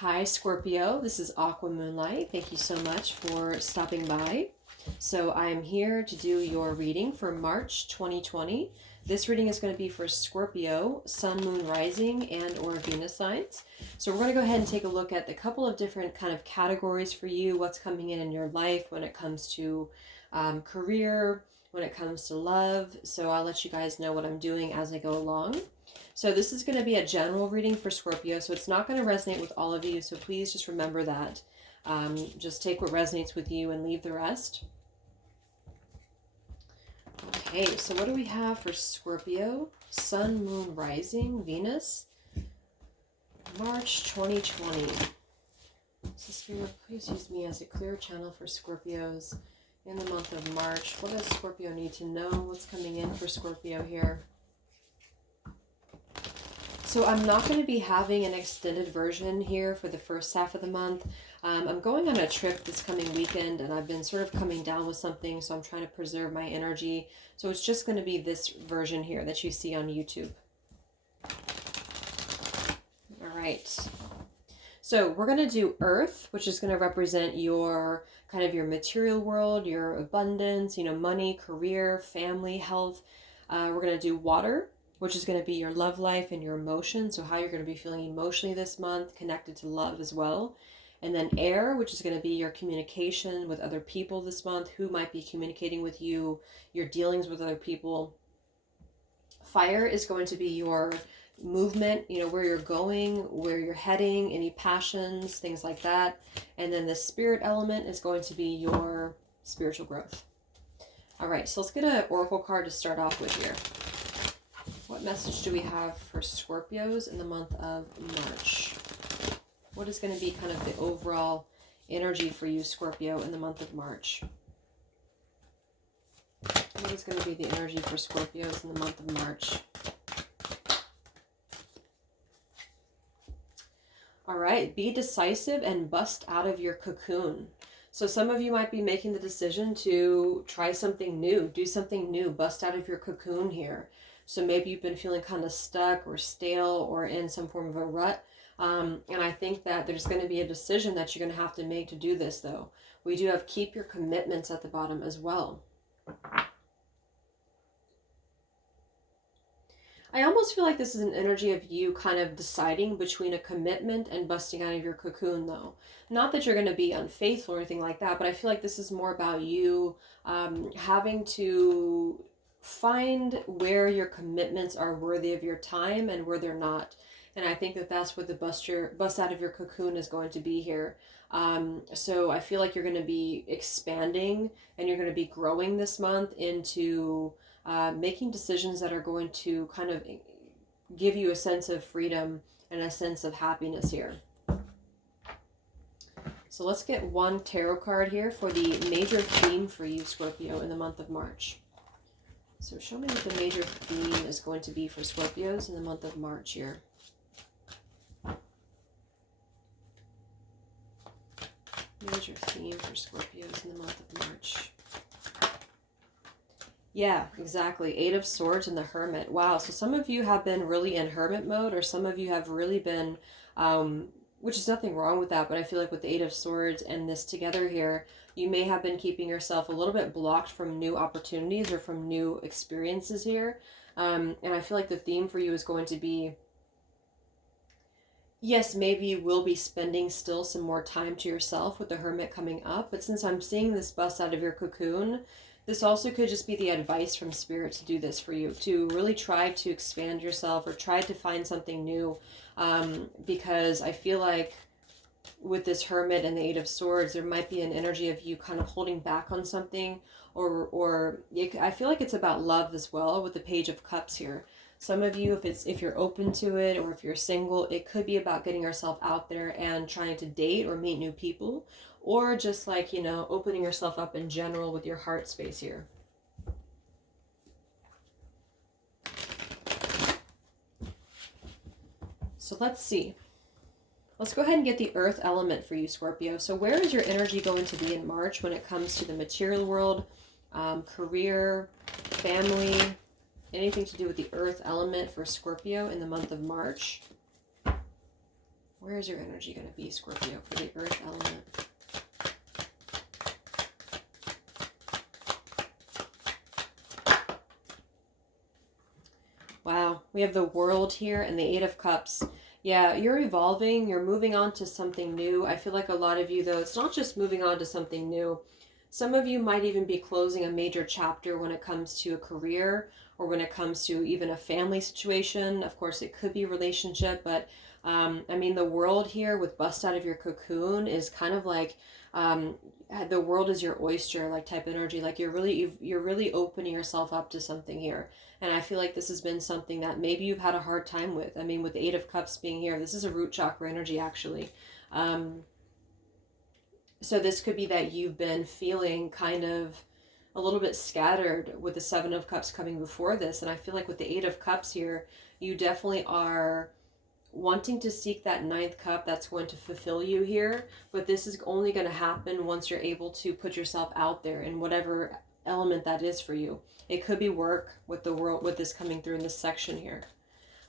Hi Scorpio, this is Aqua Moonlight. Thank you so much for stopping by. So I am here to do your reading for March 2020. This reading is going to be for Scorpio, Sun, Moon, Rising, and or Venus signs. So we're going to go ahead and take a look at a couple of different kind of categories for you, what's coming in your life when it comes to career, when it comes to love. So I'll let you guys know what I'm doing as I go along. So this is going to be a general reading for Scorpio, so it's not going to resonate with all of you, so please just remember that. Just take what resonates with you and leave the rest. Okay, so what do we have for Scorpio? Sun, Moon, Rising, Venus, March 2020. So Spirit, please use me as a clear channel for Scorpios in the month of March. What does Scorpio need to know? What's coming in for Scorpio here? So I'm not going to be having an extended version here for the first half of the month. I'm going on a trip this coming weekend, and I've been sort of coming down with something, so I'm trying to preserve my energy. So it's just going to be this version here that you see on YouTube. All right. So we're going to do Earth, which is going to represent your kind of your material world, your abundance, money, career, family, health. We're going to do Water, which is going to be your love life and your emotions. So how you're going to be feeling emotionally this month, connected to love as well. And then Air, which is going to be your communication with other people this month, who might be communicating with you, your dealings with other people. Fire is going to be your movement, where you're going, where you're heading, any passions, things like that. And then the Spirit element is going to be your spiritual growth. All right, so let's get an oracle card to start off with here. What message do we have for Scorpios in the month of March? What is going to be kind of the overall energy for you, Scorpio, in the month of March? What is going to be the energy for Scorpios in the month of March? All right, be decisive and bust out of your cocoon. So some of you might be making the decision to try something new, do something new, bust out of your cocoon here. So maybe you've been feeling kind of stuck or stale or in some form of a rut. And I think that there's going to be a decision that you're going to have to make to do this, though. We do have keep your commitments at the bottom as well. I almost feel like this is an energy of you kind of deciding between a commitment and busting out of your cocoon, though. Not that you're going to be unfaithful or anything like that, but I feel like this is more about you having to find where your commitments are worthy of your time and where they're not. And I think that that's what the bust out of your cocoon is going to be here. So I feel like you're going to be expanding and you're going to be growing this month into making decisions that are going to kind of give you a sense of freedom and a sense of happiness here. So let's get one tarot card here for the major theme for you, Scorpio, in the month of March. So show me what the major theme is going to be for Scorpios in the month of March here. Major theme for Scorpios in the month of March. Yeah, exactly. Eight of Swords and the Hermit. Wow, so some of you have been really in hermit mode, or some of you have really been, which is nothing wrong with that, but I feel like with the Eight of Swords and this together here, you may have been keeping yourself a little bit blocked from new opportunities or from new experiences here. And I feel like the theme for you is going to be, yes, maybe you will be spending still some more time to yourself with the Hermit coming up, but since I'm seeing this bust out of your cocoon, this also could just be the advice from Spirit to do this for you, to really try to expand yourself or try to find something new, because I feel like with this Hermit and the Eight of Swords, there might be an energy of you kind of holding back on something, or I feel like it's about love as well with the Page of Cups here. Some of you, if you're open to it or if you're single, it could be about getting yourself out there and trying to date or meet new people, or just like, opening yourself up in general with your heart space here. So let's see. Let's go ahead and get the Earth element for you, Scorpio. So where is your energy going to be in March when it comes to the material world, career, family, anything to do with the Earth element for Scorpio in the month of March? Where is your energy going to be, Scorpio, for the earth element? Wow, we have the World here and the Eight of Cups. Yeah, you're evolving, you're moving on to something new. I feel like a lot of you, though, it's not just moving on to something new. Some of you might even be closing a major chapter when it comes to a career or when it comes to even a family situation. Of course, it could be a relationship, but I mean, the World here with bust out of your cocoon is kind of like the world is your oyster, like type energy. Like you're really opening yourself up to something here. And I feel like this has been something that maybe you've had a hard time with. I mean, with the Eight of Cups being here, this is a root chakra energy, actually. So this could be that you've been feeling kind of a little bit scattered with the Seven of Cups coming before this. And I feel like with the Eight of Cups here, you definitely are wanting to seek that ninth cup that's going to fulfill you here. But this is only going to happen once you're able to put yourself out there in whatever element that is for you. It could be work with the world, with this coming through in this section here.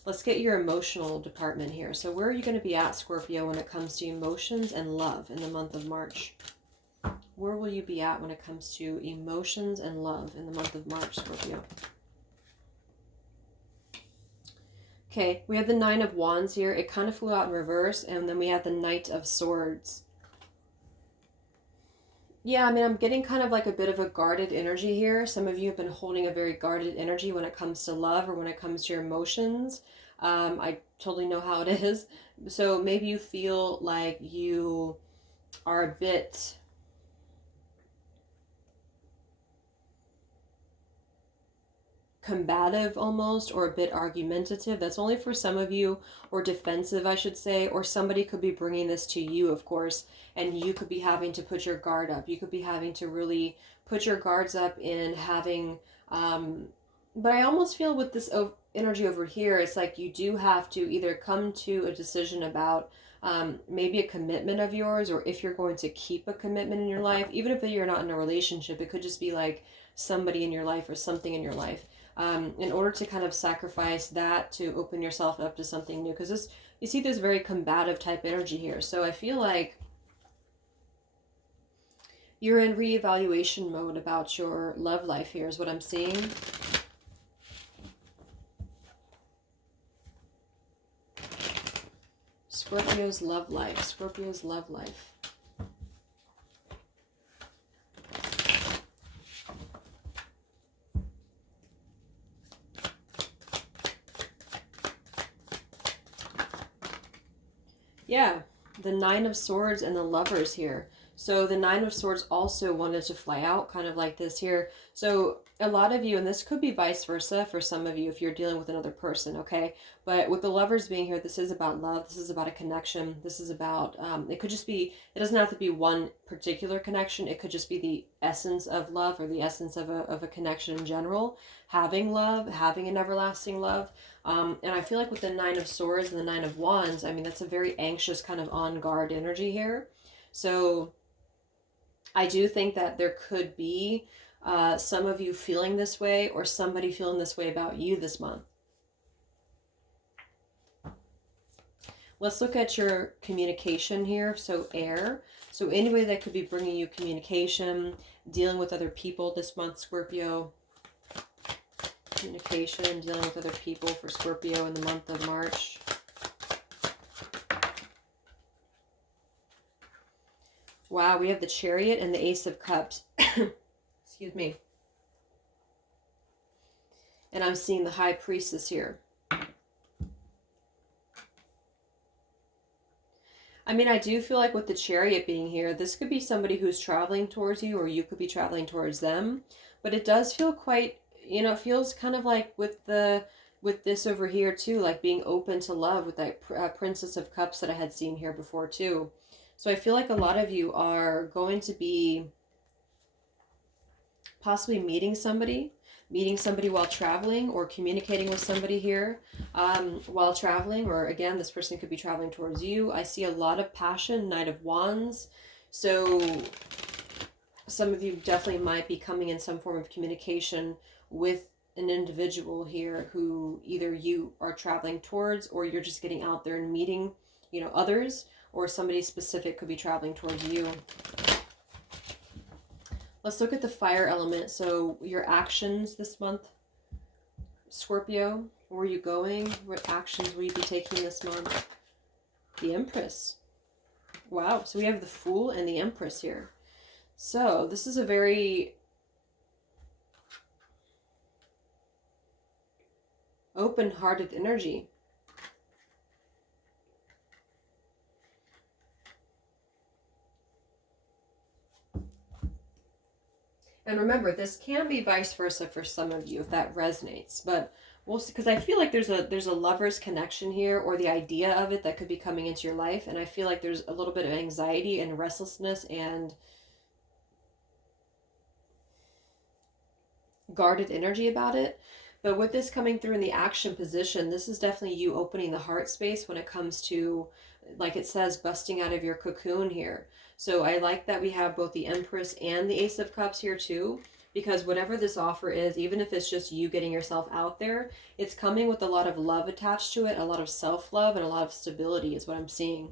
Let's get your emotional department here. So where are you going to be at, Scorpio, when it comes to emotions and love in the month of March? Where will you be at when it comes to emotions and love in the month of March, Scorpio? Okay, we have the Nine of Wands here. It kind of flew out in reverse, and then we have the Knight of Swords. Yeah, I mean, I'm getting kind of like a bit of a guarded energy here. Some of you have been holding a very guarded energy when it comes to love or when it comes to your emotions. I totally know how it is. So maybe you feel like you are a bit combative almost, or a bit argumentative. That's only for some of you, or defensive, I should say, or somebody could be bringing this to you, of course, and you could be having to put your guard up. You could be having to really put your guards up in having, but I almost feel with this energy over here, it's like you do have to either come to a decision about maybe a commitment of yours, or if you're going to keep a commitment in your life, even if you're not in a relationship. It could just be like somebody in your life or something in your life, in order to kind of sacrifice that to open yourself up to something new. Because this, you see, there's very combative type energy here. So I feel like you're in reevaluation mode about your love life here is what I'm seeing. Scorpio's love life. Scorpio's love life. Yeah, the Nine of Swords and the Lovers here. So the Nine of Swords also wanted to fly out, kind of like this here. So a lot of you, and this could be vice versa for some of you if you're dealing with another person, okay? But with the Lovers being here, this is about love. This is about a connection. This is about, it could just be, it doesn't have to be one particular connection. It could just be the essence of love, or the essence of a connection in general. Having love, having an everlasting love. And I feel like with the Nine of Swords and the Nine of Wands, I mean, that's a very anxious kind of on guard energy here. So I do think that there could be some of you feeling this way, or somebody feeling this way about you this month. Let's look at your communication here. So air. So anybody that could be bringing you communication, dealing with other people this month, Scorpio. Communication, dealing with other people for Scorpio in the month of March. Wow, we have the Chariot and the Ace of Cups. Excuse me. And I'm seeing the High Priestess here. I mean, I do feel like with the Chariot being here, this could be somebody who's traveling towards you, or you could be traveling towards them. But it does feel quite, you know, it feels kind of like with this over here too, like being open to love with that Princess of Cups that I had seen here before too. So I feel like a lot of you are going to be possibly meeting somebody while traveling, or communicating with somebody here while traveling, or again, this person could be traveling towards you. I see a lot of passion, Knight of Wands. So some of you definitely might be coming in some form of communication with an individual here who either you are traveling towards, or you're just getting out there and meeting you know, others, or somebody specific could be traveling towards you. Let's look at the fire element. So your actions this month, Scorpio, where are you going? What actions will you be taking this month? The Empress. Wow, so we have the Fool and the Empress here. So this is a very open-hearted energy. And remember, this can be vice versa for some of you if that resonates. But we'll see, because I feel like there's a lover's connection here, or the idea of it that could be coming into your life. And I feel like there's a little bit of anxiety and restlessness and guarded energy about it. But with this coming through in the action position, this is definitely you opening the heart space when it comes to, like it says, busting out of your cocoon here. So I like that we have both the Empress and the Ace of Cups here too, because whatever this offer is, even if it's just you getting yourself out there, it's coming with a lot of love attached to it, a lot of self-love, and a lot of stability is what I'm seeing.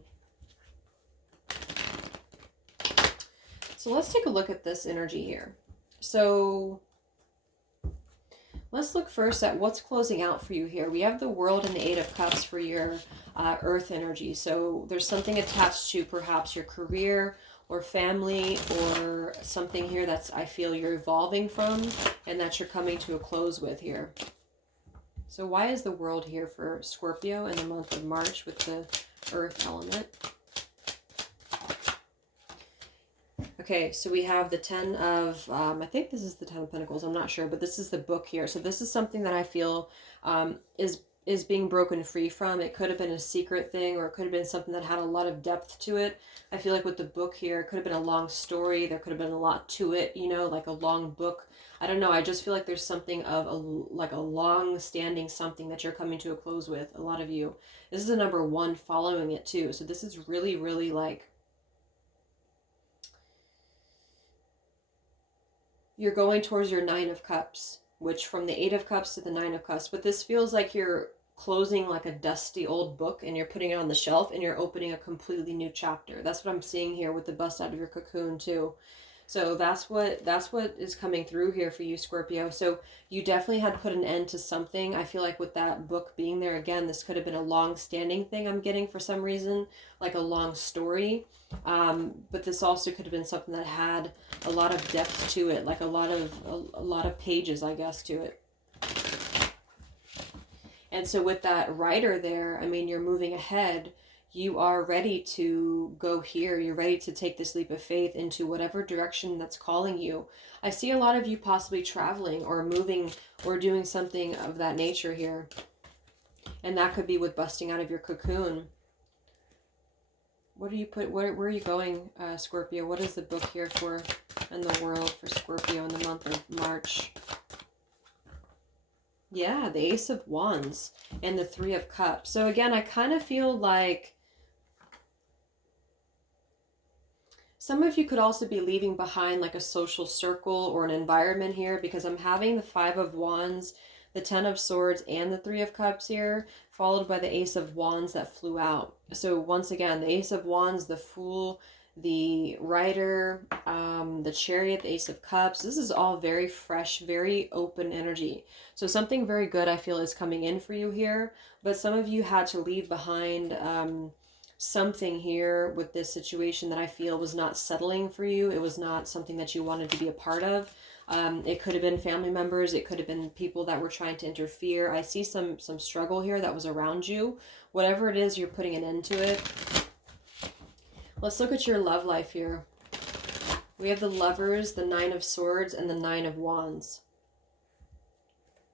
So let's take a look at this energy here. So let's look first at what's closing out for you here. We have the World and the Eight of Cups for your earth energy. So there's something attached to perhaps your career or family or something here that's, I feel, you're evolving from and that you're coming to a close with here. So why is the World here for Scorpio in the month of March with the earth element? Okay, so we have the Ten of, I think this is the Ten of Pentacles, I'm not sure, but this is the book here. So this is something that I feel is being broken free from. It could have been a secret thing, or it could have been something that had a lot of depth to it. I feel like with the book here, it could have been a long story. There could have been a lot to it, you know, like a long book. I don't know. I just feel like there's something of like a long-standing something that you're coming to a close with, a lot of you. This is a number 1 following it too. So this is really, really like, you're going towards your Nine of Cups, which from the Eight of Cups to the Nine of Cups. But this feels like you're closing like a dusty old book and you're putting it on the shelf and you're opening a completely new chapter. That's what I'm seeing here with the bust out of your cocoon too. So that's what is coming through here for you, Scorpio. So you definitely had put an end to something. I feel like with that book being there again, this could have been a long-standing thing I'm getting for some reason, like a long story. But this also could have been something that had a lot of depth to it, like a lot of pages, I guess, to it. And so with that writer there, I mean, you're moving ahead. You are ready to go here. You're ready to take this leap of faith into whatever direction that's calling you. I see a lot of you possibly traveling or moving or doing something of that nature here. And that could be with busting out of your cocoon. What do you put, where are you going, Scorpio? What is the book here for in the world for Scorpio in the month of March? Yeah, the Ace of Wands and the Three of Cups. So again, I kind of feel like some of you could also be leaving behind like a social circle or an environment here, because I'm having the Five of Wands, the Ten of Swords, and the Three of Cups here, followed by the Ace of Wands that flew out. So once again, the Ace of Wands, the Fool, the Rider, the Chariot, the Ace of Cups. This is all very fresh, very open energy. So something very good I feel is coming in for you here, but some of you had to leave behind something here with this situation that I feel was not settling for you. It was not something that you wanted to be a part of. It could have been family members. It could have been people that were trying to interfere. I see some struggle here that was around you. Whatever it is, you're putting an end to it. Let's look at your love life here. We have the Lovers, the Nine of Swords, and the Nine of Wands.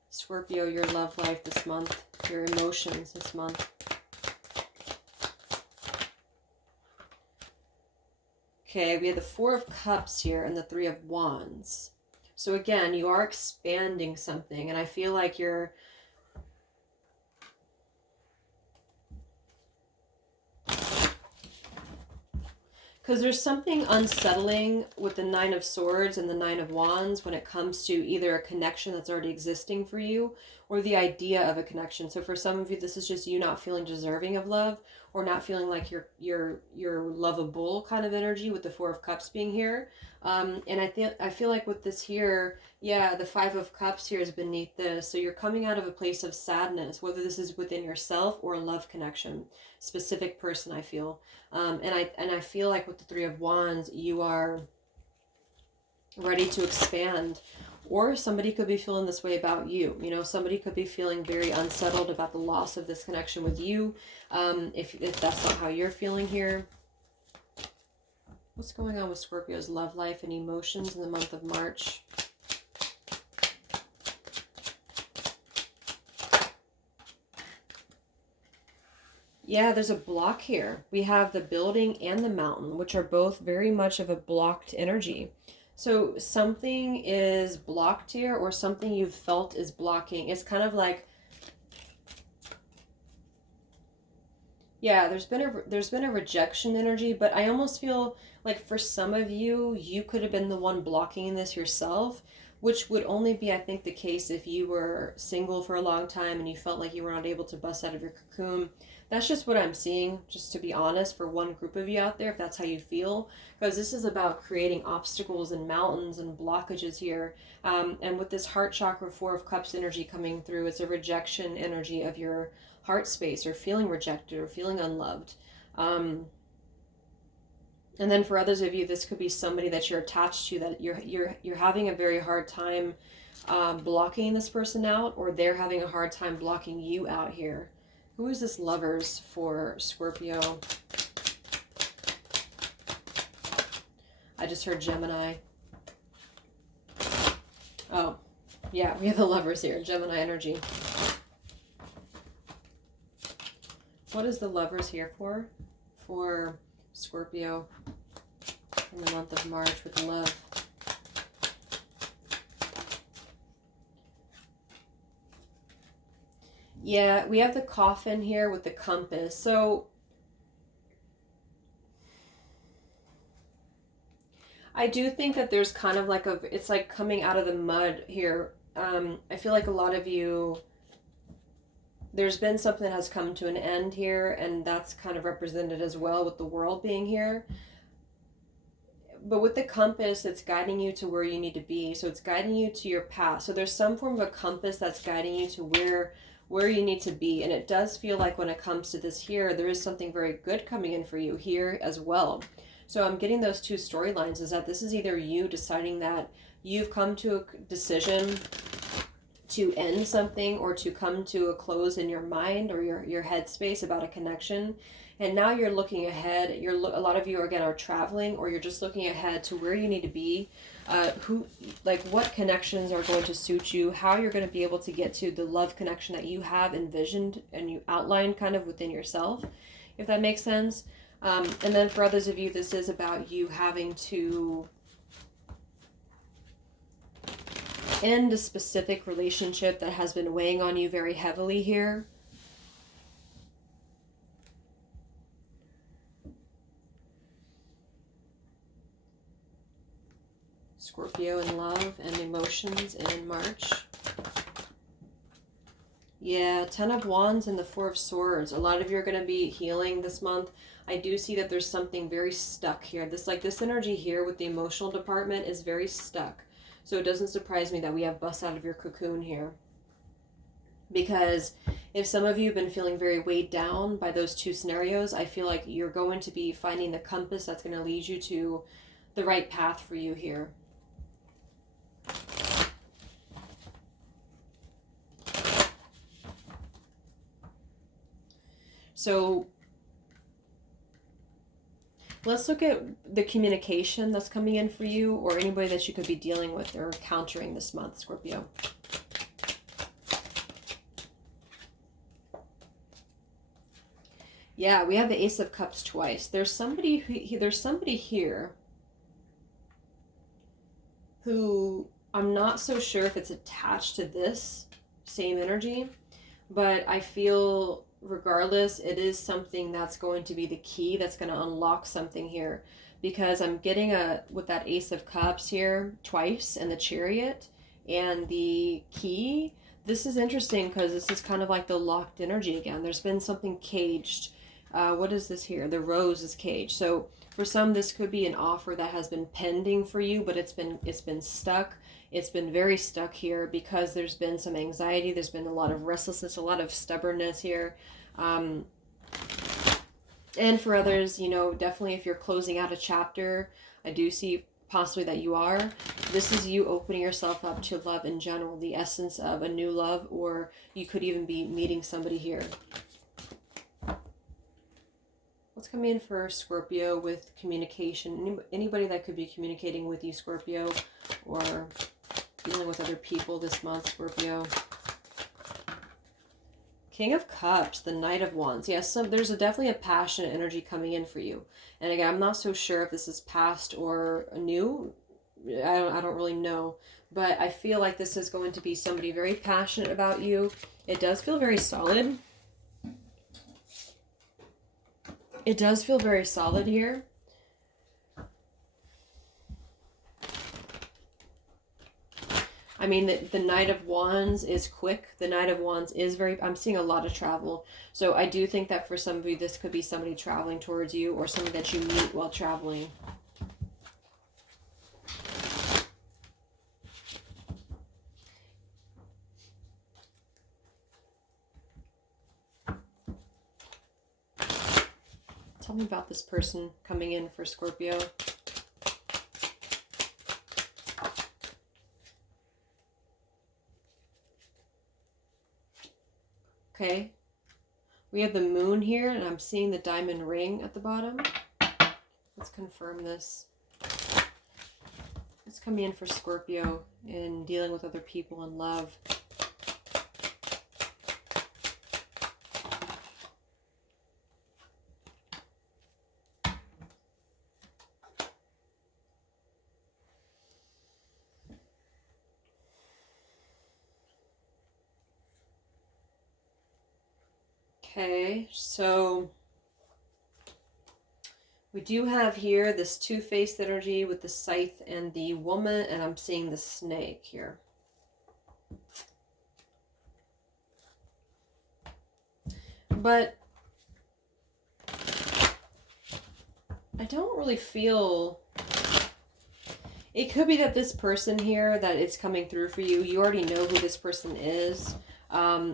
Scorpio, your love life this month, your emotions this month. Okay, we have the Four of Cups here and the Three of Wands. So again, you are expanding something, and I feel like you're because there's something unsettling with the Nine of Swords and the Nine of Wands when it comes to either a connection that's already existing for you or the idea of a connection. So for some of you, this is just you not feeling deserving of love, or not feeling like you're lovable kind of energy with the Four of Cups being here. And I feel like with this here, yeah, the Five of Cups here is beneath this. So you're coming out of a place of sadness, whether this is within yourself or a love connection, specific person, I feel. And I feel like with the Three of Wands, you are ready to expand. Or somebody could be feeling this way about you. You know, somebody could be feeling very unsettled about the loss of this connection with you. If that's not how you're feeling here. What's going on with Scorpio's love life and emotions in the month of March? Yeah, there's a block here. We have the building and the mountain, which are both very much of a blocked energy. So something is blocked here, or something you've felt is blocking. It's kind of like, yeah, there's been a rejection energy, but I almost feel like for some of you, you could have been the one blocking this yourself, which would only be, I think, the case if you were single for a long time and you felt like you were not able to bust out of your cocoon. That's just what I'm seeing, just to be honest, for one group of you out there, if that's how you feel, because this is about creating obstacles and mountains and blockages here. And with this heart chakra, Four of Cups energy coming through, it's a rejection energy of your heart space, or feeling rejected or feeling unloved. And then for others of you, this could be somebody that you're attached to, that you're having a very hard time blocking this person out, or they're having a hard time blocking you out here. Who is this Lovers for Scorpio? I just heard Gemini. Oh, yeah, we have the Lovers here, Gemini energy. What is the Lovers here for? For Scorpio in the month of March with love. Yeah, we have the Coffin here with the compass. So I do think that there's kind of like it's like coming out of the mud here. I feel like a lot of you, there's been something that has come to an end here, and that's kind of represented as well with the World being here. But with the compass, it's guiding you to where you need to be. So it's guiding you to your path. So there's some form of a compass that's guiding you to where you need to be. And it does feel like when it comes to this here, there is something very good coming in for you here as well. So I'm getting those two storylines, is that this is either you deciding that you've come to a decision to end something, or to come to a close in your mind or your headspace about a connection. And now you're looking ahead. A lot of you again are traveling, or you're just looking ahead to where you need to be, what connections are going to suit you, how you're going to be able to get to the love connection that you have envisioned and you outlined kind of within yourself, if that makes sense. And then for others of you, this is about you having to end a specific relationship that has been weighing on you very heavily here. Scorpio in love and emotions in March. Yeah, Ten of Wands and the Four of Swords. A lot of you are going to be healing this month. I do see that there's something very stuck here. This energy here with the emotional department is very stuck. So it doesn't surprise me that we have bust out of your cocoon here. Because if some of you have been feeling very weighed down by those two scenarios, I feel like you're going to be finding the compass that's going to lead you to the right path for you here. So let's look at the communication that's coming in for you, or anybody that you could be dealing with or encountering this month, Scorpio. Yeah, we have the Ace of Cups twice. There's somebody here who I'm not so sure if it's attached to this same energy, but I feel regardless, it is something that's going to be the key that's going to unlock something here, because I'm getting with that Ace of Cups here twice, and the Chariot and the key, This is interesting because this is kind of like the locked energy again. There's been something caged. What is this here? The rose is caged. So for some, this could be an offer that has been pending for you, but it's been stuck. It's been very stuck here because there's been some anxiety. There's been a lot of restlessness, a lot of stubbornness here. Um, and for others, you know, definitely if you're closing out a chapter, I do see possibly that you are. This is you opening yourself up to love in general, the essence of a new love, or you could even be meeting somebody here. What's coming in for Scorpio with communication? Anybody that could be communicating with you, Scorpio, or dealing with other people this month, Scorpio. King of Cups, the Knight of Wands. Yes, so there's definitely a passionate energy coming in for you. And again, I'm not so sure if this is past or new. I don't really know. But I feel like this is going to be somebody very passionate about you. It does feel very solid. It does feel very solid here. I mean, the Knight of Wands is quick. The Knight of Wands is very... I'm seeing a lot of travel. So I do think that for some of you, this could be somebody traveling towards you or somebody that you meet while traveling. Tell me about this person coming in for Scorpio. Okay. We have the moon here, and I'm seeing the diamond ring at the bottom. Let's confirm this. It's coming in for Scorpio in dealing with other people in love. Okay, so we do have here this two-faced energy with the scythe and the woman, and I'm seeing the snake here. But I don't really feel... It could be that this person here, that it's coming through for you, you already know who this person is.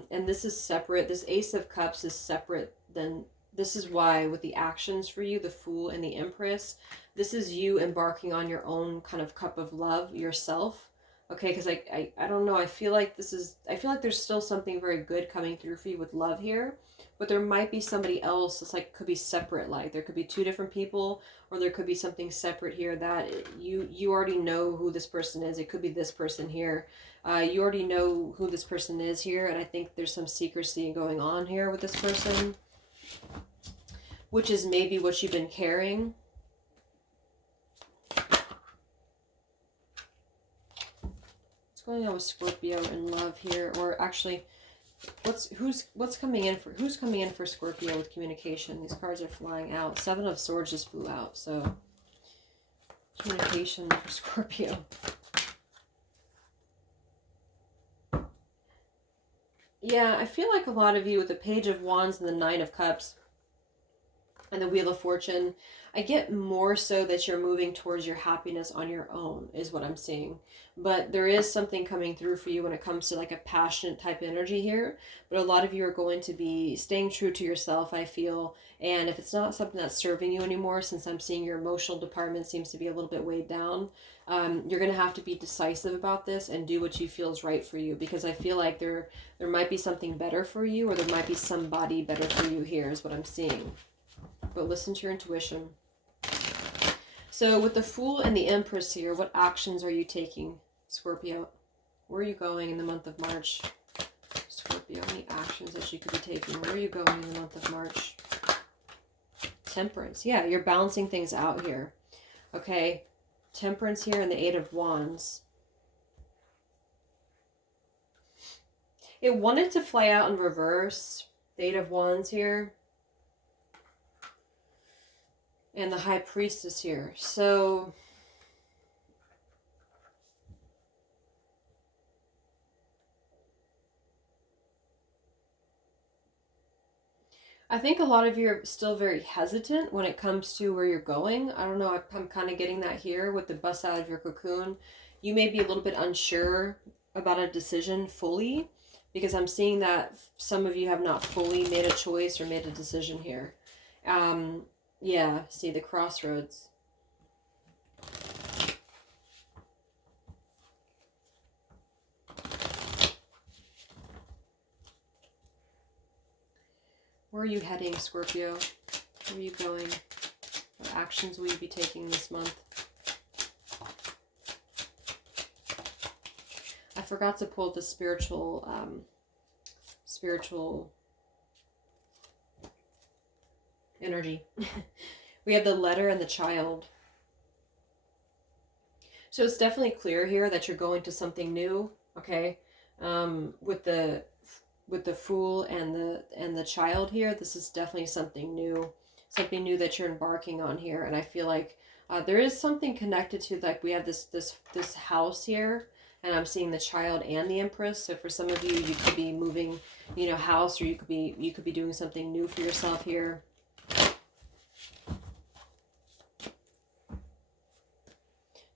And this is separate. This Ace of Cups is separate than... This is why with the actions for you, the Fool and the Empress, this is you embarking on your own kind of cup of love yourself. Okay, because I don't know. I feel like there's still something very good coming through for you with love here. But there might be somebody else that's like, could be separate. Like there could be two different people, or there could be something separate here that you already know who this person is. It could be this person here. You already know who this person is here, and I think there's some secrecy going on here with this person, which is maybe what you've been carrying. What's going on with Scorpio in love here? Or actually, who's coming in for Scorpio with communication? These cards are flying out. Seven of Swords just flew out, so communication for Scorpio. Yeah, I feel like a lot of you with the Page of Wands and the Nine of Cups and the Wheel of Fortune, I get more so that you're moving towards your happiness on your own is what I'm seeing. But there is something coming through for you when it comes to like a passionate type energy here. But a lot of you are going to be staying true to yourself, I feel. And if it's not something that's serving you anymore, since I'm seeing your emotional department seems to be a little bit weighed down, you're going to have to be decisive about this and do what you feel is right for you. Because I feel like there might be something better for you, or there might be somebody better for you here is what I'm seeing. But listen to your intuition. So with the Fool and the Empress here, what actions are you taking, Scorpio? Where are you going in the month of March? Scorpio, any actions that you could be taking? Where are you going in the month of March? Temperance. Yeah, you're balancing things out here. Okay, Temperance here and the Eight of Wands. It wanted to fly out in reverse. The Eight of Wands here. And the High Priestess here. So I think a lot of you are still very hesitant when it comes to where you're going. I don't know. I'm kind of getting that here with the bust out of your cocoon. You may be a little bit unsure about a decision fully because I'm seeing that some of you have not fully made a choice or made a decision here. Yeah, see the crossroads. Where are you heading, Scorpio? Where are you going? What actions will you be taking this month? I forgot to pull the spiritual energy. We have the letter and the child. So it's definitely clear here that you're going to something new, okay? With the fool and the child here, this is definitely something new that you're embarking on here. And I feel like there is something connected to, like, we have this house here, and I'm seeing the child and the Empress. So for some of you, you could be moving, house, or you could be doing something new for yourself here.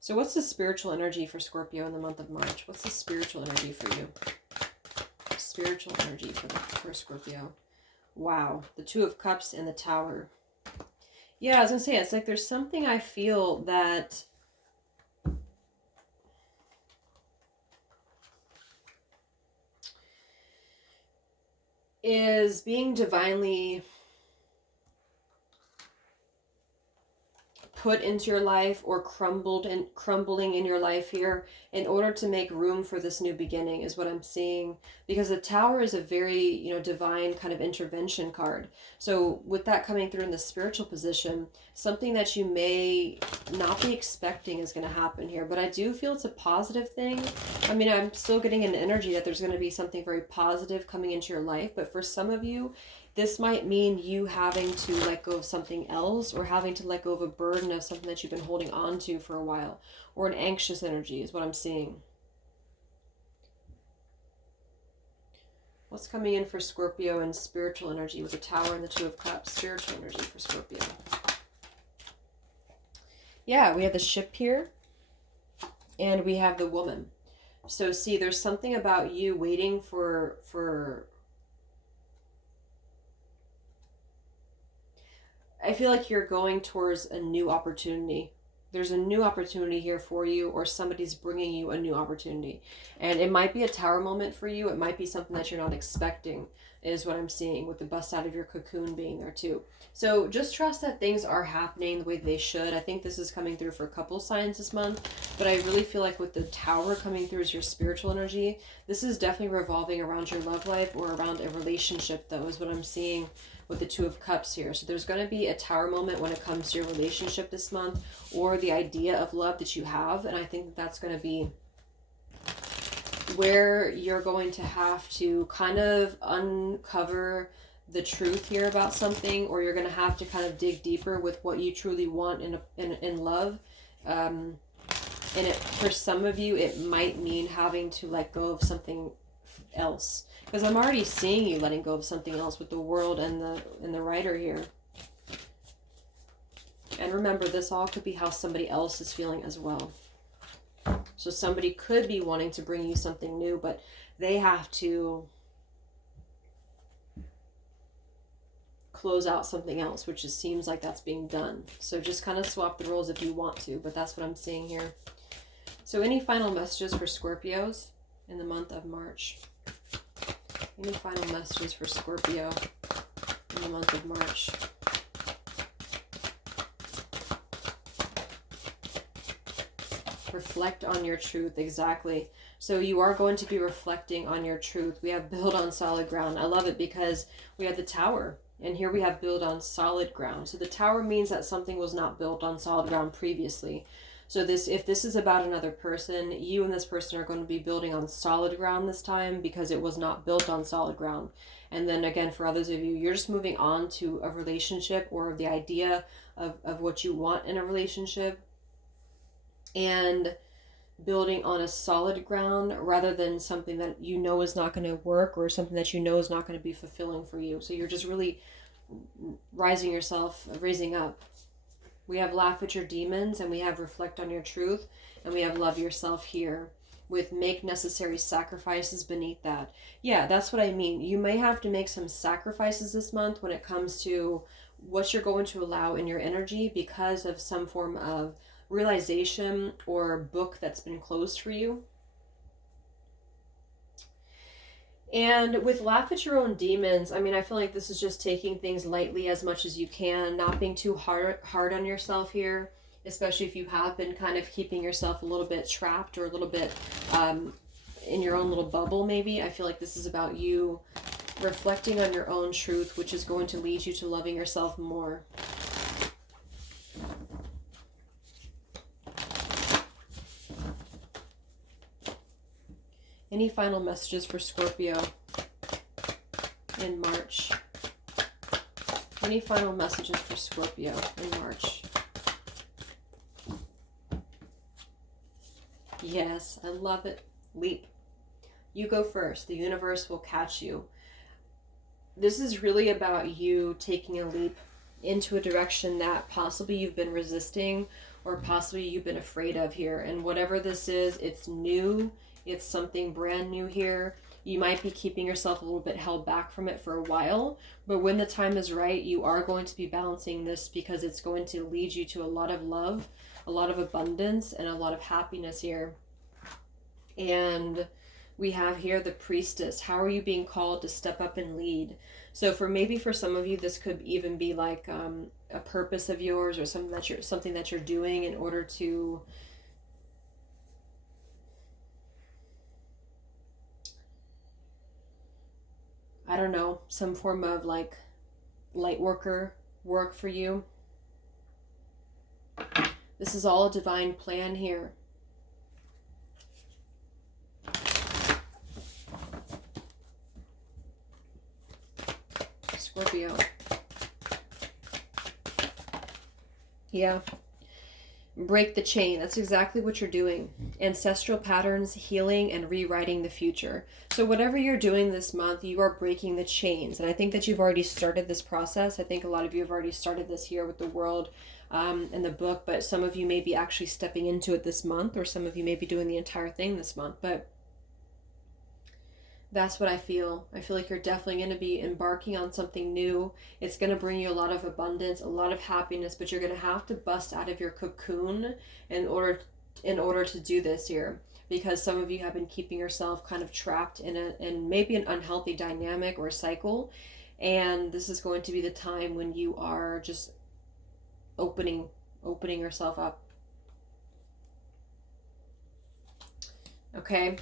So what's the spiritual energy for Scorpio in the month of March? What's the spiritual energy for you? Spiritual energy for Scorpio. Wow, the Two of Cups and the Tower. Yeah, I was gonna say, it's like there's something I feel that is being divinely put into your life, or crumbling in your life here, in order to make room for this new beginning, is what I'm seeing. Because the Tower is a very, divine kind of intervention card. So with that coming through in the spiritual position, something that you may not be expecting is going to happen here. But I do feel it's a positive thing. I mean, I'm still getting an energy that there's going to be something very positive coming into your life. But for some of you, this might mean you having to let go of something else, or having to let go of a burden of something that you've been holding on to for a while, or an anxious energy is what I'm seeing. What's coming in for Scorpio in spiritual energy with the Tower and the Two of Cups? Spiritual energy for Scorpio. Yeah, we have the Ship here, and we have the Woman. So see, there's something about you waiting for I feel like you're going towards a new opportunity. There's a new opportunity here for you, or somebody's bringing you a new opportunity. And it might be a Tower moment for you. It might be something that you're not expecting, is what I'm seeing, with the bust out of your cocoon being there too. So just trust that things are happening the way they should. I think this is coming through for a couple signs this month, but I really feel like with the Tower coming through as your spiritual energy, this is definitely revolving around your love life, or around a relationship, though, is what I'm seeing with the Two of Cups here. So there's going to be a Tower moment when it comes to your relationship this month, or the idea of love that you have. And I think that that's going to be where you're going to have to kind of uncover the truth here about something, or you're going to have to kind of dig deeper with what you truly want in love. And for some of you, it might mean having to let go of something else, because I'm already seeing you letting go of something else with the World and the Rider here. And remember, this all could be how somebody else is feeling as well. So somebody could be wanting to bring you something new, but they have to close out something else, which just seems like that's being done. So just kind of swap the roles if you want to, but that's what I'm seeing here. So any final messages for Scorpios in the month of March? Any final messages for Scorpio in the month of March? Reflect on your truth. Exactly. So you are going to be reflecting on your truth. We have build on solid ground. I love it because we have the Tower, and here we have build on solid ground. So the Tower means that something was not built on solid ground previously. So if this is about another person, you and this person are going to be building on solid ground this time, because it was not built on solid ground. And then again, for others of you, you're just moving on to a relationship, or the idea of what you want in a relationship, and building on a solid ground rather than something that you know is not going to work, or something that you know is not going to be fulfilling for you. So you're just really raising up. We have laugh at your demons, and we have reflect on your truth, and we have love yourself here with make necessary sacrifices beneath that. Yeah, that's what I mean. You may have to make some sacrifices this month when it comes to what you're going to allow in your energy because of some form of realization or book that's been closed for you. And with laugh at your own demons, I mean, I feel like this is just taking things lightly as much as you can, not being too hard on yourself here, especially if you have been kind of keeping yourself a little bit trapped or a little bit in your own little bubble maybe. I feel like this is about you reflecting on your own truth, which is going to lead you to loving yourself more. Any final messages for Scorpio in March? Any final messages for Scorpio in March? Yes, I love it. Leap. You go first. The universe will catch you. This is really about you taking a leap into a direction that possibly you've been resisting or possibly you've been afraid of here. And whatever this is, it's new. It's something brand new here. You might be keeping yourself a little bit held back from it for a while, but when the time is right, you are going to be balancing this because it's going to lead you to a lot of love, a lot of abundance, and a lot of happiness here. And we have here the priestess. How are you being called to step up and lead? So for some of you, this could even be like a purpose of yours or something that you're doing in order to I don't know, some form of like light worker work for you. This is all a divine plan here. Scorpio. Yeah. Break the chain. That's exactly what you're doing. Ancestral patterns, healing, and rewriting the future. So whatever you're doing this month, you are breaking the chains. And I think that you've already started this process. I think a lot of you have already started this here with the world and the book, but some of you may be actually stepping into it this month, or some of you may be doing the entire thing this month. But that's what I feel. I feel like you're definitely going to be embarking on something new. It's going to bring you a lot of abundance, a lot of happiness, but you're going to have to bust out of your cocoon in order to do this here, because some of you have been keeping yourself kind of trapped in maybe an unhealthy dynamic or cycle, and this is going to be the time when you are just opening yourself up. Okay.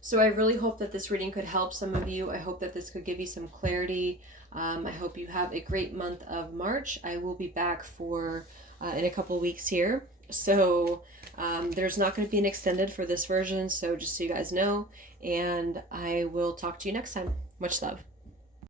So I really hope that this reading could help some of you. I hope that this could give you some clarity. I hope you have a great month of March. I will be back for in a couple weeks here. So there's not going to be an extended for this version. So just so you guys know. And I will talk to you next time. Much love.